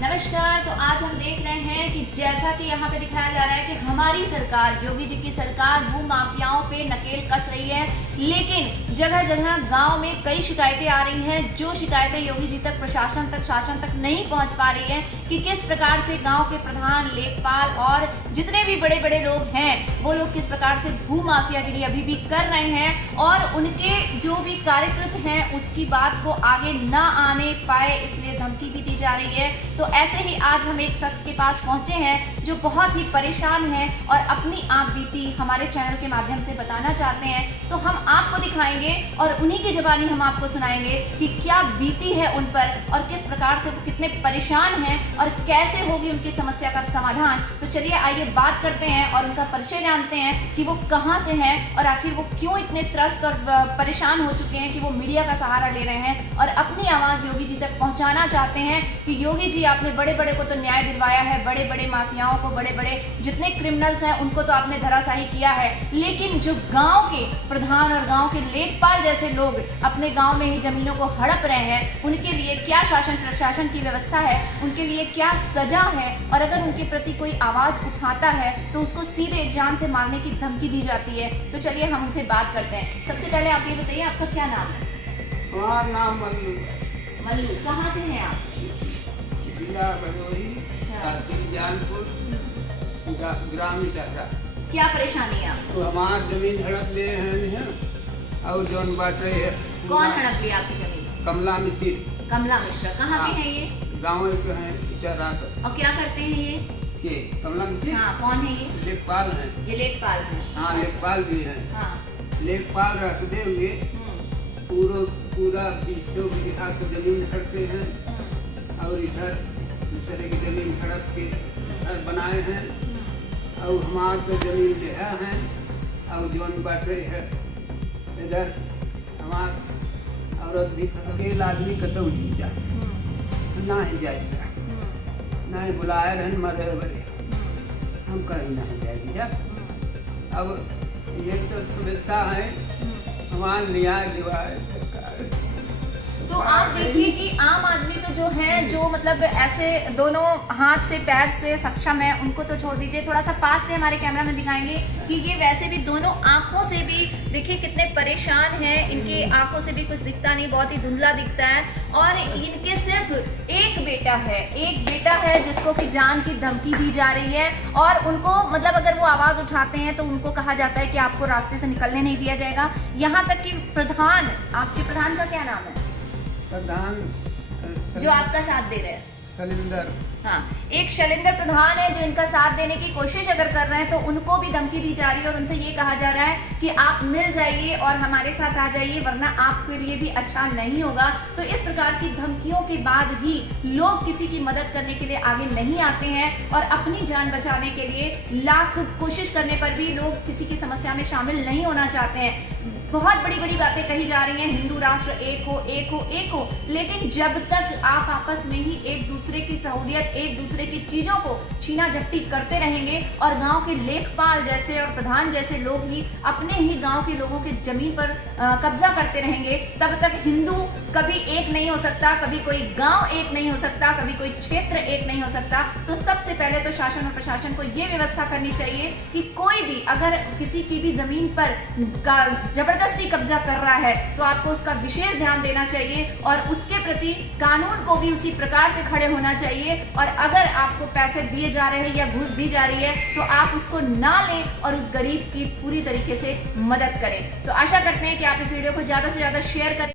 नमस्कार। तो आज हम देख रहे हैं कि जैसा कि यहाँ पे दिखाया जा रहा है कि हमारी सरकार, योगी जी की सरकार भू माफियाओं पे नकेल कस रही है, लेकिन जगह जगह गांव में कई शिकायतें आ रही हैं, जो शिकायतें योगी जी तक, प्रशासन तक, शासन तक नहीं पहुंच पा रही है कि किस प्रकार से गांव के प्रधान, लेखपाल और जितने भी बड़े बड़े लोग हैं वो लोग किस प्रकार से भू माफियागिरी अभी भी कर रहे हैं और उनके जो भी कार्यकृत हैं उसकी बात को आगे न आने पाए, इसलिए धमकी भी दी जा रही है। तो ऐसे ही आज हम एक शख्स के पास पहुंचे हैं जो बहुत ही परेशान है और अपनी आप बीती हमारे चैनल के माध्यम से बताना चाहते हैं। तो हम आपको दिखाएंगे और उन्हीं की जुबानी हम आपको सुनाएंगे कि क्या बीती है उन पर और किस प्रकार से वो कितने परेशान हैं और कैसे होगी उनकी समस्या का समाधान। तो चलिए आइए बात करते हैं और उनका परिचय जानते हैं कि वो कहाँ से हैं और आखिर वो क्यों इतने त्रस्त और परेशान हो चुके हैं कि वो मीडिया का सहारा ले रहे हैं और अपनी आवाज़ योगी जी तक पहुँचाना चाहते हैं कि योगी जी आपने बड़े बड़े को तो न्याय दिलवाया है, बड़े बड़े माफियाओं को, बड़े बड़े जितने क्रिमिनल्स हैं उनको तो आपने धराशाही किया है, लेकिन जो गांव के प्रधान और गांव के लेखपाल जैसे लोग अपने गांव में ही जमीनों को हड़प रहे हैं, उनके लिए क्या शासन प्रशासन की व्यवस्था है, उनके लिए क्या सजा है और अगर उनके प्रति कोई आवाज उठाता है तो उसको सीधे जान से मारने की धमकी दी जाती है। तो चलिए हम उनसे बात करते हैं। सबसे पहले आप ये बताइए आपका क्या नाम है? हमारा नाम मल्लू। मल्लू, कहाँ से हैं आप? जिला भदोही, तहसील जानपुर, ग्राम इटहरा। क्या परेशानी है आपको? तो हमार जमीन हड़प ले हैं और जौन बाटे है। कौन हड़प लिया आपकी जमीन? कमला मिश्र। कमला मिश्रा कहाँ के हैं ये? गाँव के हैं इटहरा का। और क्या करते हैं ये? कमला मिश्र? हाँ, कौन है ये? लेखपाल हैं। ये लेखपाल हैं। हाँ, लेखपाल भी हैं। हाँ। लेखपाल रखते हुए पूरा 200 बीघा को जमीन हड़पते हैं और इधर दूसरे की जमीन हड़प के घर बनाए हैं और हमार तो जमीन लिया है और जौन बाटे है इधर हमार औरत भी अकेला आदमी कतौ नहीं जा ना ही जाएगा ना ही बुलाए रहन मरे बरे हम कहीं नहीं जाएगी। अब ये तो समस्या है हमारे न्याय दिवाए सरकार। तो आप देखिए कि आम आदमी तो जो है, जो मतलब ऐसे दोनों हाथ से पैर से सक्षम है, उनको तो छोड़ दीजिए, थोड़ा सा पास से हमारे कैमरा में दिखाएंगे कि ये वैसे भी दोनों आंखों से भी देखिए कितने परेशान हैं, इनकी आंखों से भी कुछ दिखता नहीं, बहुत ही धुंधला दिखता है और इनके सिर्फ एक बेटा है जिसको कि जान की धमकी दी जा रही है और उनको मतलब अगर वो आवाज़ उठाते हैं तो उनको कहा जाता है कि आपको रास्ते से निकलने नहीं दिया जाएगा। यहाँ तक कि प्रधान, आपके प्रधान का क्या नाम है? प्रधान जो आपका साथ दे रहे हैं? शैलेंद्र। हाँ, एक शैलेंद्र प्रधान है जो इनका साथ देने की कोशिश अगर कर रहे हैं तो उनको भी धमकी दी जा रही है और उनसे ये कहा जा रहा है कि आप मिल जाइए और हमारे साथ आ जाइए वरना आपके लिए भी अच्छा नहीं होगा। तो इस प्रकार की धमकियों के बाद ही लोग किसी की मदद करने के लिए आगे नहीं आते हैं और अपनी जान बचाने के लिए लाख कोशिश करने पर भी लोग किसी की समस्या में शामिल नहीं होना चाहते हैं। बहुत बड़ी बड़ी बातें कही जा रही हैं, हिंदू राष्ट्र एक हो, एक हो, एक हो, लेकिन जब तक आप आपस में ही एक दूसरे की सहूलियत, एक दूसरे की चीजों को छीना झपटी करते रहेंगे और गांव के लेखपाल जैसे और प्रधान जैसे लोग ही अपने ही गांव के लोगों की जमीन पर कब्जा करते रहेंगे, तब तक हिंदू कभी एक नहीं हो सकता, कभी कोई गांव एक नहीं हो सकता, कभी कोई क्षेत्र एक नहीं हो सकता। तो सबसे पहले तो शासन और प्रशासन को ये व्यवस्था करनी चाहिए कि कोई भी अगर किसी की भी जमीन पर जबरदस्ती कब्जा कर रहा है तो आपको उसका विशेष ध्यान देना चाहिए और उसके प्रति कानून को भी उसी प्रकार से खड़े होना चाहिए और अगर आपको पैसे दिए जा रहे हैं या घूस दी जा रही है तो आप उसको ना लें और उस गरीब की पूरी तरीके से मदद करें। तो आशा करते हैं कि आप इस वीडियो को ज़्यादा से ज़्यादा शेयर करें।